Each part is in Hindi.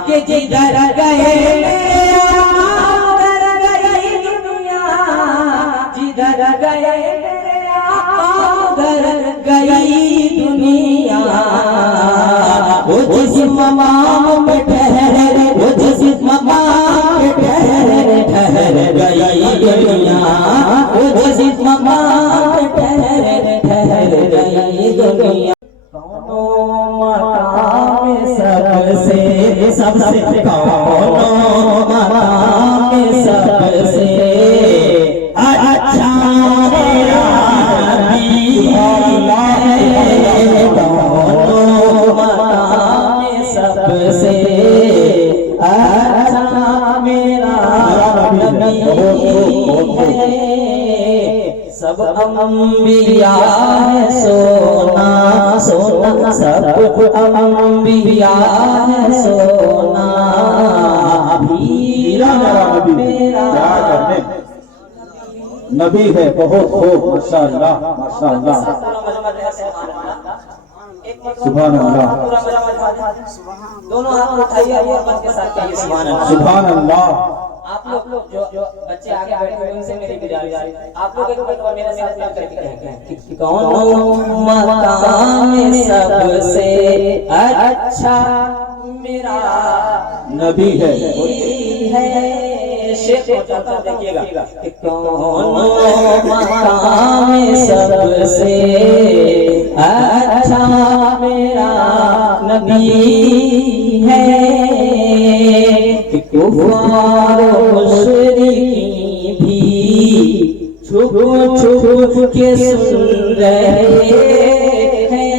के जिधर गए उधर गई दुनिया, जिधर गए उधर गई दुनिया। वो जिस मकाम पे ठहरे, वो जिस मकाम पे ठहरे ठहर गई दुनिया, वो जिस मकाम पे ठहरे ठहर गई दुनिया। सबसे सबसे कौनो मकाम सबसे अच्छा मेरा नबी है। कौनो मकाम सबसे अच्छा मेरा नबी है। सब अंबिया है सोना सोना, सब अंबिया है सोना, हीरा मेरा नबी है। बहुत खूब, माशाअल्लाह माशाअल्लाह, सुभान अल्लाह। दोनों हाथ उठाइए और मन के साथ कहिए सुभान अल्लाह। सुभान अल्लाह। आप लोग जो बच्चे आगे बैठे हुए उनसे मेरी गुजारिश है, आप लोग एक बार मेरे साथ मिल करके कहेंगे कि कौन मकाम सबसे अच्छा मेरा नबी है। शेख होता देखिएगा कि कौन मकाम सबसे अच्छा मेरा नबी है। कुफार मुशरिकीन भी छुप छुप के सुन रहे हैं।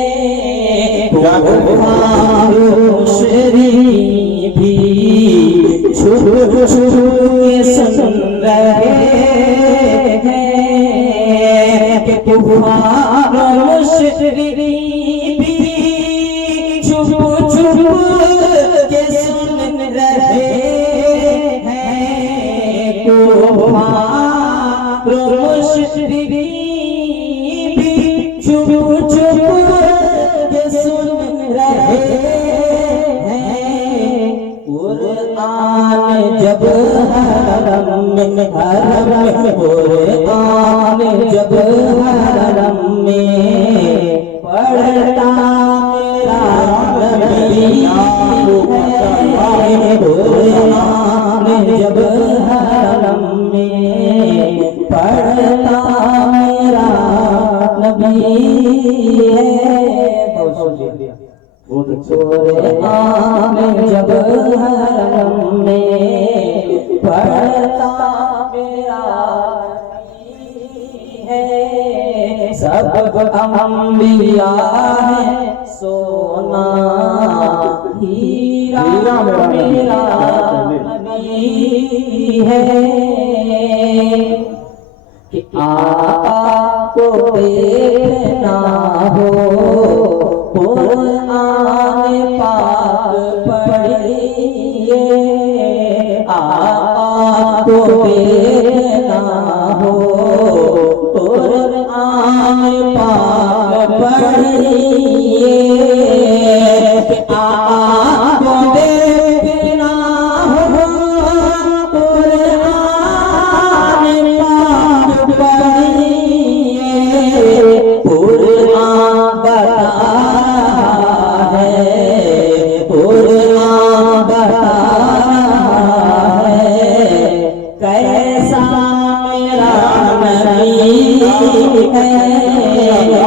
कुफार मुशरिकीन भी छुप छुप के सुन रहे हैं। कुफार मुशरिकीन भी छुप छुप के सुन रहे हैं। कुफार मुशरिकीन भी छुप छुप के सुन रहे हैं। कुरान जब हरम में कुरान जब हरम में पढ़ता मेरा नबी है। कुरान जब हरम में पढ़ता मेरा नबी है। बहुत शुक्रिया। कुरान जब हरम में पढ़ता मेरा नबी है। सब अंबिया है सोना, हीरा मेरा नबी है। कि आपको देखना हो कुरान पाक पढ़िए, आपको देखना हो कुरान पाक पढ़िए। आपको देखना हो कुरान पाक पढ़िए। कुरान बता है, कुरान बता है कैसा मेरा नबी है।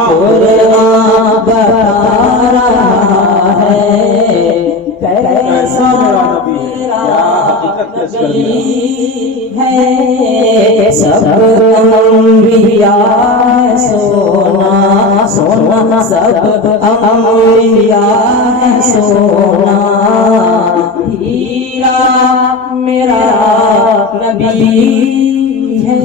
कुरान बता रहा है कैसा मेरा नबी है। सब अंबिया है सोना सोना, सब अंबिया है सोना, हीरा मेरा नबी है।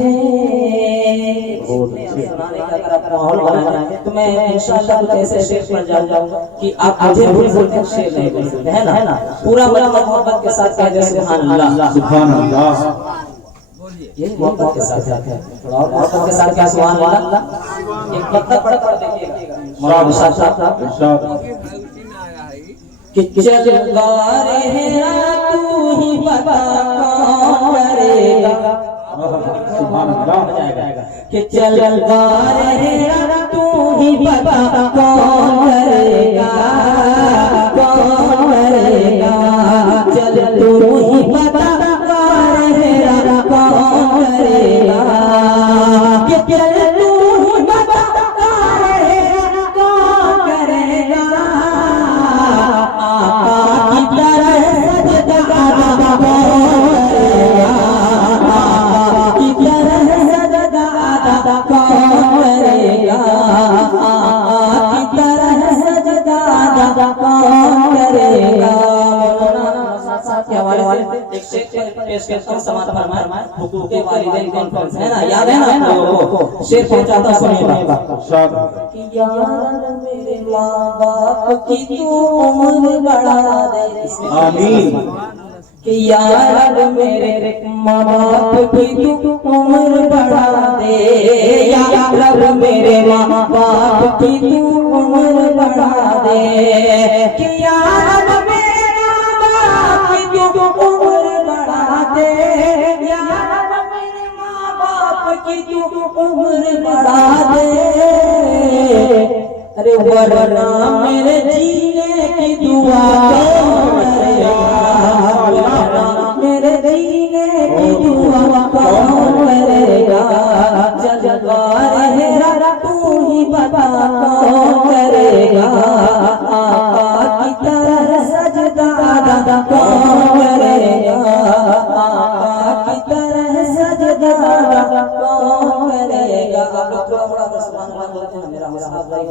माहौल बनाना है तो मैं इंशाअल्लाह कुछ ऐसे शेर पर जाऊंगा कि आप मुझे भूल सकते शेर नहीं बोल सकते, है ना? पूरा मोहब्बत के साथ कह दे सुभान अल्लाह। सुभान अल्लाह। यही मोहब्बत के साथ है। थोड़ा और मोहब्बत के साथ क्या सुभान अल्लाह। एक पत्ता पढ़ देखिएगा मौलाना साहब इरशाद कि चल गा रहे हैं सुभान अल्लाह कि चल रहेगा तू ही बता कौन करेगा चल तू ही बता रहेगा कौन करेगा कि चल तू ही बता रहेगा कौन करेगा आका की तरह सजदा कौन करेगा की तरह सजदा कौन करेगा के हवाले से एक शेख पेश करता हूं समात फरमाए हुकूक वालिदैन कॉन्फ्रेंस है ना याद है ना आप लोगों को शेर पहुंचाता सुनिएगा कि यार मेरे मां बाप की तू उम्र बढ़ा दे आमीन कि यार मेरे माँ बाप की तू उम्र बढ़ा दे यार मेरे माँ बाप की तू उम्र बढ़ा दे कि यार मेरे माँ बाप की तू उम्र बढ़ा दे यार मेरे माँ बाप की तू उम्र बढ़ा दे अरे वरना मेरे जीने की दुआ मेरे जीने की दुआ कौन करेगा चल रहेगा तू ही बता कौन करेगा आका की तरह सजदा कौन करेगा आका की तरह सजदा कौन करेगा आप लोग थोड़ा थोड़ा सुभान अल्लाह बोलते हैं मेरा साहब भाई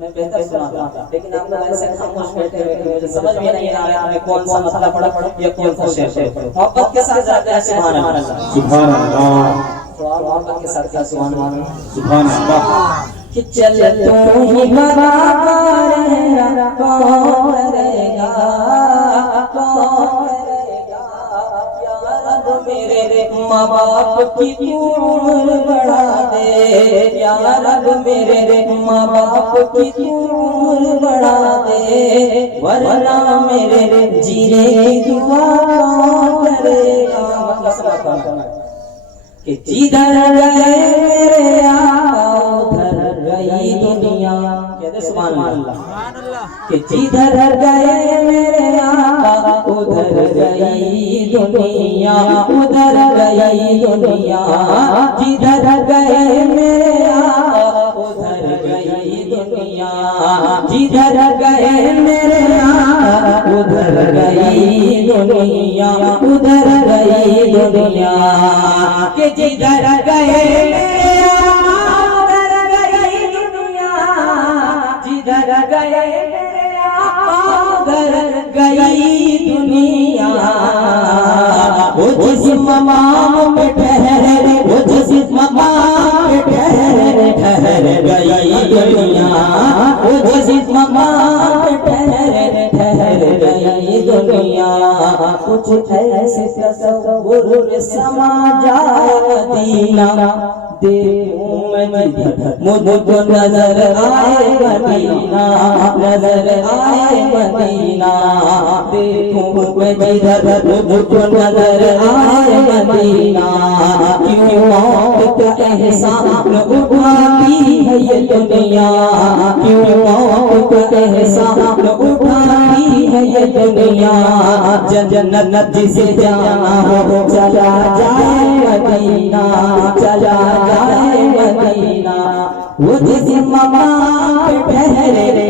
मैं बेहतर सुनाता लेकिन आप लोग ऐसे खामोश बैठे हुए मुझे समझ में नहीं आ रहा है कौन सा मतलब पढ़ा या कौन सा शेर मोहब्बत के साथ जाते हैं सुभान अल्लाह सुभान अल्लाह तो आप मोहब्बत के साथ क्या सुभान अल्लाह सुभान अल्लाह कि चल तू ही बता रहेगा कौन करेगा यार मेरे माँ बाप की तू उम्र बढ़ा दे यार मेरे माँ बाप की तू उम्र बढ़ा दे वरना मेरे जीने की दुआ कौन करेगा कि जिधर गए मेरे उधर गई दुनिया कहते सुभान अल्लाह कि जिधर गए मेरे उधर गई दुनिया उधर गई दुनिया जिधर गए मेरे उधर गई दुनिया जिधर गए मेरे उधर गई दुनिया उधर गई दुनिया कि जिधर गए उधर गई दुनिया जिधर गए उधर गई दुनिया वो जिस मकाम पे ठहरे वो जिस मकाम पे ठहर गई दुनिया वो जिस मकाम पे ठहर गई दुनिया कुछ ऐसे तस्वुर समा जाए मदीना देखूं मैं जिधर मुझको नजर आए मदीना नजर आए मदीना देखूं मैं जिधर मुझको नजर आए मदीना क्यों मौत का एहसान उठाती है ये दुनिया क्यों मौत का एहसान उठाती है ये दुनिया जन्नत जिसे जाना हो चला जाए मदीना चला जाए मदीना वो जिस मकाम पे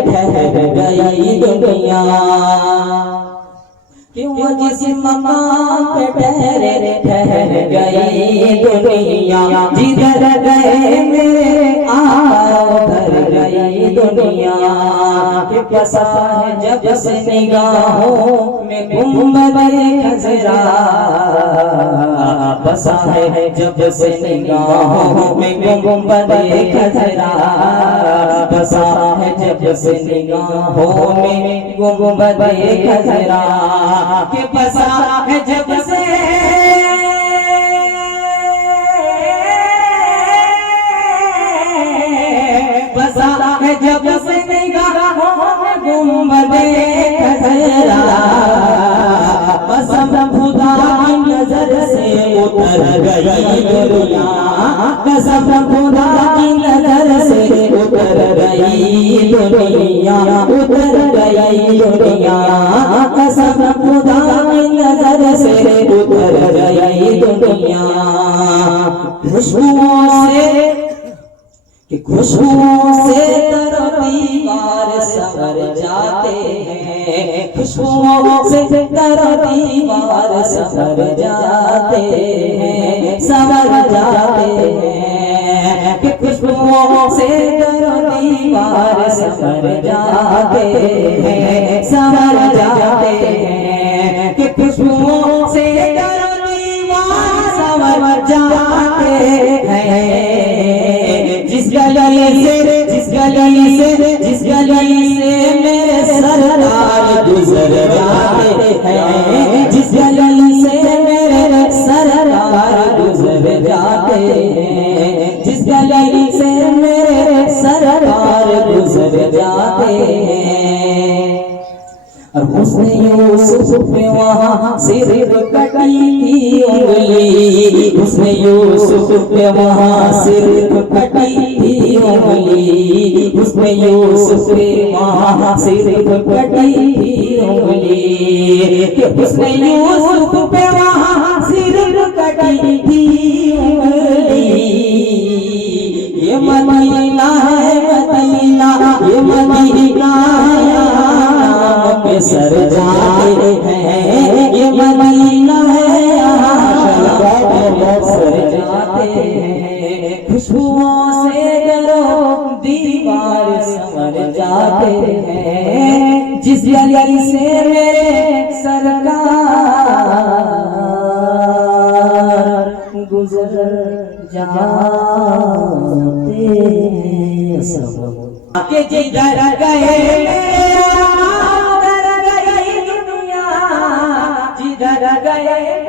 ठहर गई दुनिया क्यों वो जिस मकाम पे ठहर गई दुनिया जिधर गए मेरे उधर गई दुनिया के बसा है जब से निगाहों में गुंबद-ए खज़रा बसा है जब से निगाहों में गुंबद-ए खज़रा बसा है जब से निगाहों में गुंबद-ए खज़रा के बसा है जब से बसा है जब से निगाहों में गुंबद-ए खज़रा कसम खुदा की नजर से उतर गई गई दुनिया, कसम खुदा की नजर से उतर गई दुनिया, उतर गई दुनिया, कसम खुदा की नजर से उतर गई दुनिया। खुशबुओं से कि खुशबुओं से दीवार संवर जाते हैं, खुशबुओं से दीवार संवर जाते हैं, संवर जाते हैं। कि खुशबुओं से दीवार संवर जाते हैं, संवर जाते हैं। कि खुशबुओं से दीवार संवर जाते हैं। जिस गली से मेरे सरदार गुजर जाते हैं, जिस गली से मेरे सरदार गुजर जाते हैं, जिस गली से मेरे सरदार गुजर जाते हैं। और उसने यूसुफ पे वहाँ सिर्फ कटी थी उंगली, उसने यूसुफ पे वहाँ सिर्फ कटी थी उंगली, उसने यूसुफ पे वहाँ सिर्फ कटी थी उंगली, उसने यूसुफ पे वहाँ सिर्फ कटी थी उंगली। ये मदीना है मदीना, ये मदीना पे सर जाते हैं, ये मदीना है सर जाते हैं। खुशबुओं से दरो दीवार संवर जाते हैं, जिस गली से मेरे सरकार गुजर जाते हैं। के जिधर गए जिधर गए